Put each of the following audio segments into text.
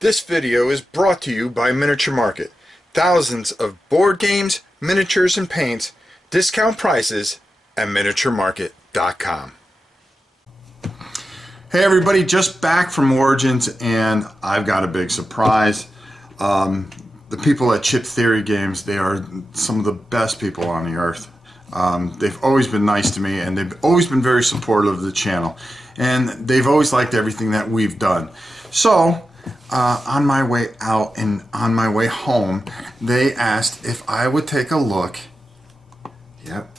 This video is brought to you by Miniature Market. Thousands of board games, miniatures, and paints, discount prices at miniaturemarket.com. Hey everybody, just back from Origins, and I've got a big surprise. The people at Chip Theory Games, they are some of the best people on the earth. They've always been nice to me, and they've always been very supportive of the channel, and they've always liked everything that we've done. So on my way out and on my way home, they asked if I would take a look. Yep,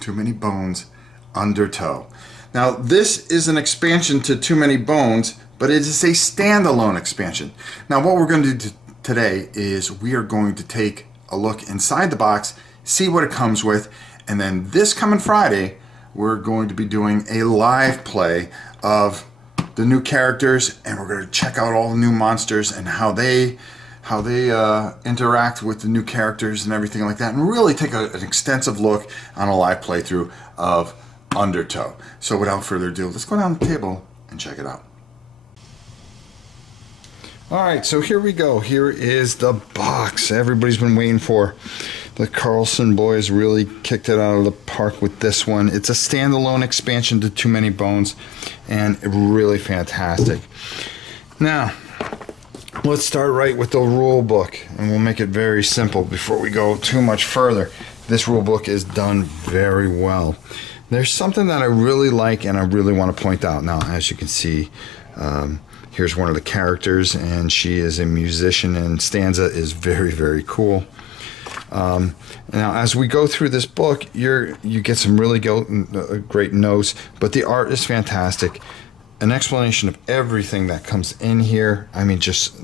Too Many Bones, Undertow. Now this is an expansion to Too Many Bones, but it is a standalone expansion. Now what we're going to do today is we are going to take a look inside the box, see what it comes with, and then this coming Friday we're going to be doing a live play of the new characters, and we're going to check out all the new monsters and how they interact with the new characters and everything like that, and really take an extensive look on a live playthrough of Undertow. So without further ado, let's go down the table and check it out. Alright, so here we go. Here is the box everybody's been waiting for. The Carlson boys really kicked it out of the park with this one. It's a standalone expansion to Too Many Bones, and really fantastic. Now, let's start right with the rule book, and we'll make it very simple before we go too much further. This rule book is done very well. There's something that I really like and I really want to point out. Now, as you can see, here's one of the characters, and she is a musician, and Stanza is very, very cool. Now as we go through this book, you get some really great notes, but the art is fantastic. An explanation of everything that comes in here. I mean, just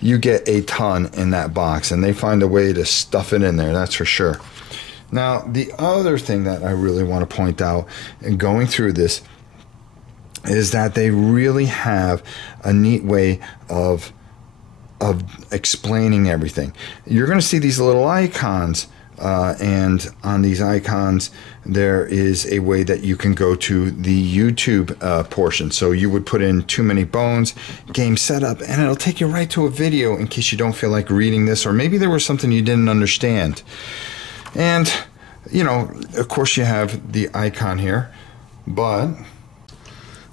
you get a ton in that box, and they find a way to stuff it in there, that's for sure. Now the other thing that I really want to point out in going through this is that they really have a neat way of explaining everything. You're going to see these little icons, and on these icons there is a way that you can go to the YouTube portion. So you would put in Too Many Bones game setup, and it'll take you right to a video in case you don't feel like reading this, or maybe there was something you didn't understand. And you know, of course you have the icon here, but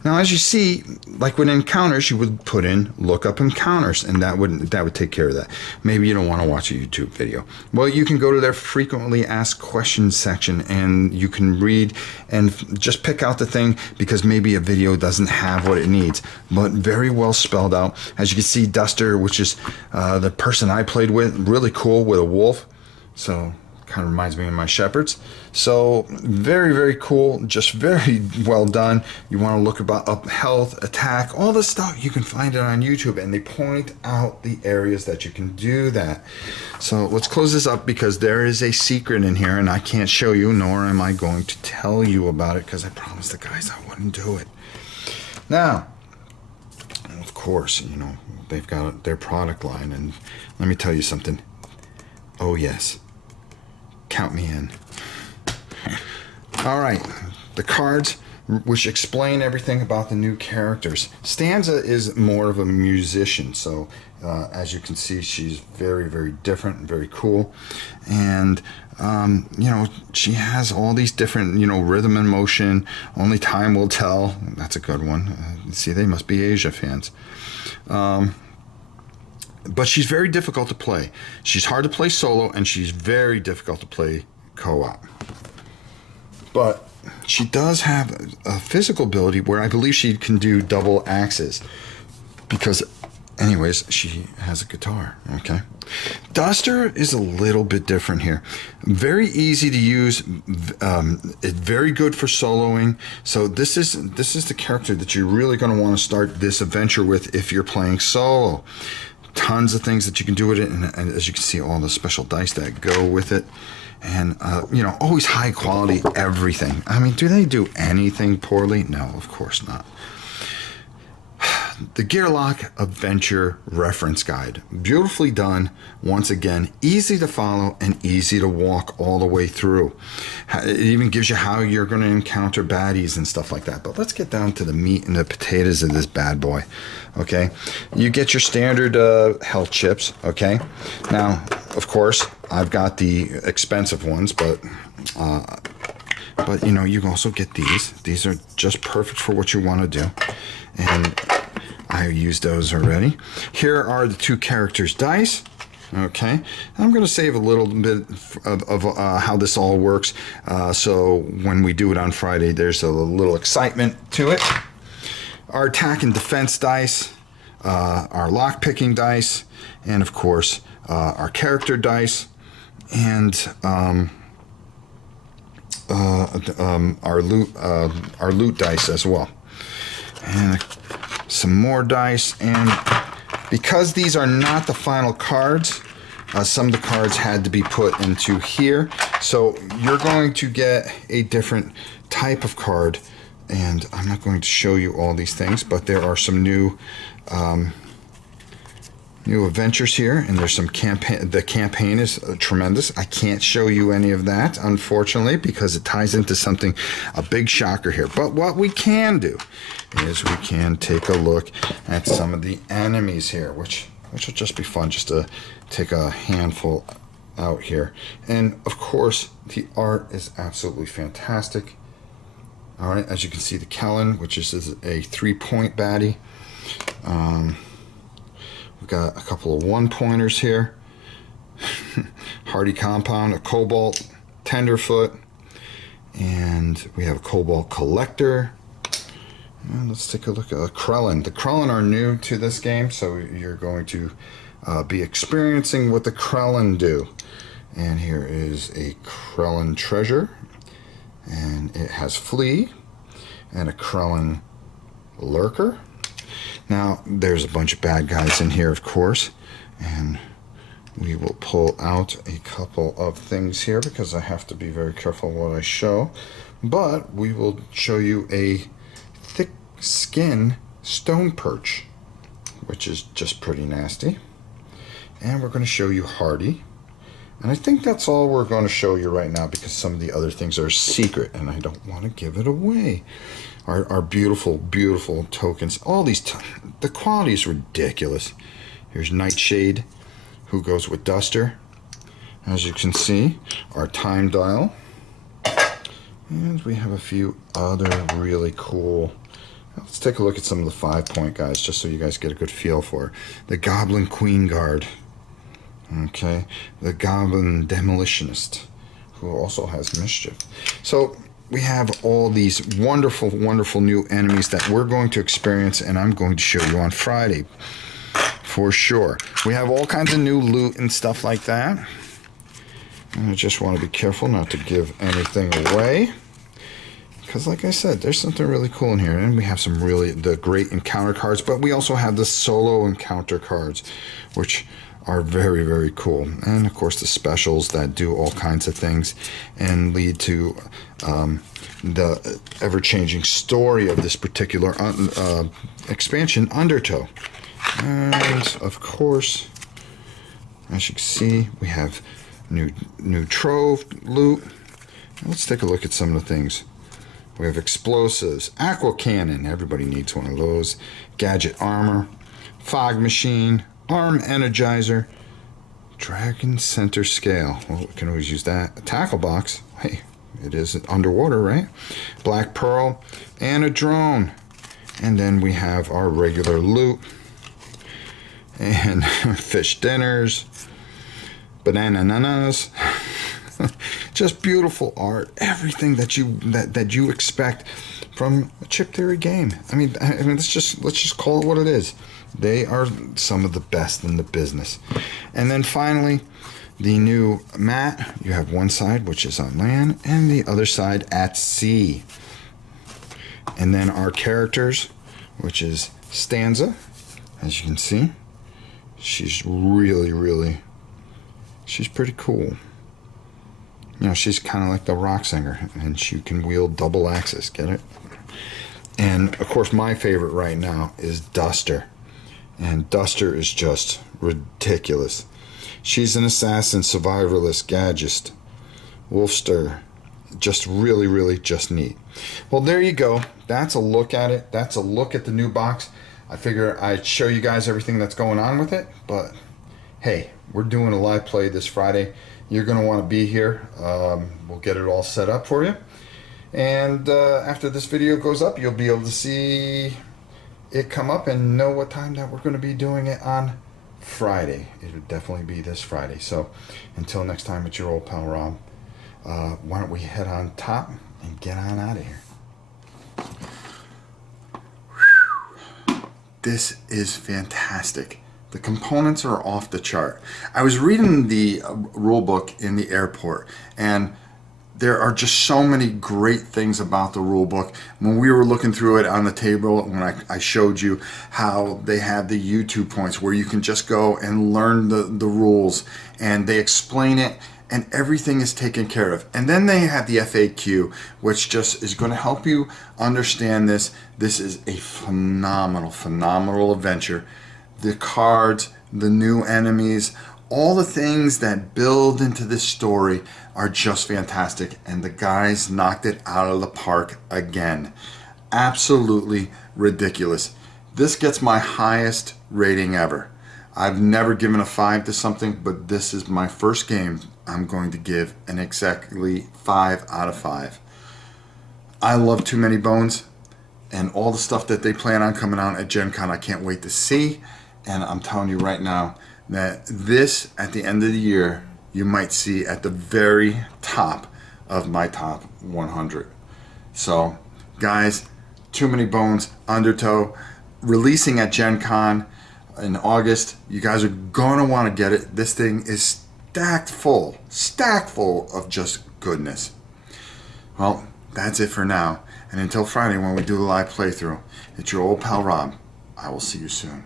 now, as you see, like with encounters, you would put in look up encounters, and that would take care of that. Maybe you don't want to watch a YouTube video. Well, you can go to their frequently asked questions section, and you can read and just pick out the thing, because maybe a video doesn't have what it needs, but very well spelled out. As you can see, Duster, which is the person I played with, really cool with a wolf. So kind of reminds me of my shepherds. So very, very cool, just very well done. You want to look about up health, attack, all this stuff, you can find it on YouTube, and they point out the areas that you can do that. So let's close this up, because there is a secret in here, and I can't show you, nor am I going to tell you about it, because I promised the guys I wouldn't do it. Now, of course, you know, they've got their product line, and let me tell you something. Oh yes, count me in. All right, the cards, which explain everything about the new characters. Stanza is more of a musician, so as you can see, she's very, very different and very cool. And you know, she has all these different, you know, rhythm and motion. Only time will tell. That's a good one. See, they must be Asia fans. But she's very difficult to play. She's hard to play solo, and she's very difficult to play co-op. But she does have a physical ability where I believe she can do double axes, because anyways, she has a guitar. Okay, Duster is a little bit different here. Very easy to use, very good for soloing. So this is the character that you're really going to want to start this adventure with if you're playing solo. Tons of things that you can do with it, and as you can see, all the special dice that go with it. And you know, always high quality everything. I mean, do they do anything poorly? No, of course not. the Gearlock Adventure Reference Guide. Beautifully done. Once again, easy to follow and easy to walk all the way through. It even gives you how you're going to encounter baddies and stuff like that. But let's get down to the meat and the potatoes of this bad boy. Okay, you get your standard health chips. Okay, now of course I've got the expensive ones, but you know, you can also get these. These are just perfect for what you want to do, and I used those already. Here are the two characters' dice. Okay, I'm going to save a little bit of how this all works, so when we do it on Friday, there's a little excitement to it. Our attack and defense dice, our lock picking dice, and of course our character dice, and our loot dice as well, and some more dice. And because these are not the final cards, some of the cards had to be put into here, so you're going to get a different type of card. And I'm not going to show you all these things, but there are some new adventures here, and there's some campaign. The campaign is tremendous. I can't show you any of that, unfortunately, because it ties into something, a big shocker here. But what we can do is we can take a look at some of the enemies here, which will just be fun, just to take a handful out here. And of course, the art is absolutely fantastic. All right, as you can see, the Kellen, which is a 3-point baddie. We've got a couple of 1-pointers here. Hardy Compound, a Cobalt, Tenderfoot, and we have a Cobalt Collector. And let's take a look at a Krellin. The Krellin are new to this game, so you're going to be experiencing what the Krellin do. And here is a Krellin Treasure, and it has Flea and a Krellin Lurker. Now there's a bunch of bad guys in here, of course, and we will pull out a couple of things here because I have to be very careful what I show. But we will show you a thick skin stone perch, which is just pretty nasty, and we're going to show you Hardy. And I think that's all we're going to show you right now, because some of the other things are secret and I don't want to give it away. Our beautiful, beautiful tokens. All these, the quality is ridiculous. Here's Nightshade, who goes with Duster. As you can see, our time dial. And we have a few other really cool. Let's take a look at some of the 5-point guys, just so you guys get a good feel for it. The Goblin Queen Guard. Okay, the Goblin Demolitionist, who also has Mischief. So we have all these wonderful, wonderful new enemies that we're going to experience, and I'm going to show you on Friday for sure. We have all kinds of new loot and stuff like that. And I just want to be careful not to give anything away, because like I said, there's something really cool in here. And we have some really the great encounter cards, but we also have the solo encounter cards, which are very, very cool. And of course the specials that do all kinds of things and lead to the ever-changing story of this particular expansion, Undertow. And of course, as you can see, we have new trove loot. Let's take a look at some of the things. We have explosives, aqua cannon, everybody needs one of those, gadget armor, fog machine, arm energizer, dragon center scale. Well, we can always use that. A tackle box. Hey, it is underwater, right? Black pearl and a drone. And then we have our regular loot and fish dinners, banana nanas. Just beautiful art. Everything that you expect from a chip theory game. I mean, let's just call it what it is. They are some of the best in the business. And then finally, the new map. You have one side which is on land and the other side at sea. And then our characters, which is Stanza. As you can see, she's really, she's pretty cool. You know, she's kind of like the rock singer, and she can wield double axes. Get it? And of course, my favorite right now is Duster. And Duster is just ridiculous. She's an assassin, survivalist, gadgist, wolfster. Just really, really just neat. Well, there you go. That's a look at it. That's a look at the new box. I figure I'd show you guys everything that's going on with it. But hey, we're doing a live play this Friday. You're going to want to be here. We'll get it all set up for you. And after this video goes up, you'll be able to see it come up and know what time that we're going to be doing it on Friday. It would definitely be this Friday. So until next time, it's your old pal Rob. Why don't we head on top and get on out of here. This is fantastic. The components are off the chart. I was reading the rule book in the airport, and there are just so many great things about the rule book. When we were looking through it on the table, when I showed you how they have the YouTube points where you can just go and learn the rules, and they explain it, and everything is taken care of. And then they have the FAQ, which just is going to help you understand this. This is a phenomenal, phenomenal adventure. The cards, the new enemies, all the things that build into this story are just fantastic, and the guys knocked it out of the park again. Absolutely ridiculous. This gets my highest rating ever. I've never given a 5 to something, but this is my first game I'm going to give an exactly 5 out of 5. I love Too Many Bones, and all the stuff that they plan on coming out at Gen Con I can't wait to see. And I'm telling you right now that this, at the end of the year, you might see at the very top of my top 100. So, guys, Too Many Bones, Undertow, releasing at Gen Con in August. You guys are going to want to get it. This thing is stacked full of just goodness. Well, that's it for now. And until Friday when we do a live playthrough, it's your old pal Rob. I will see you soon.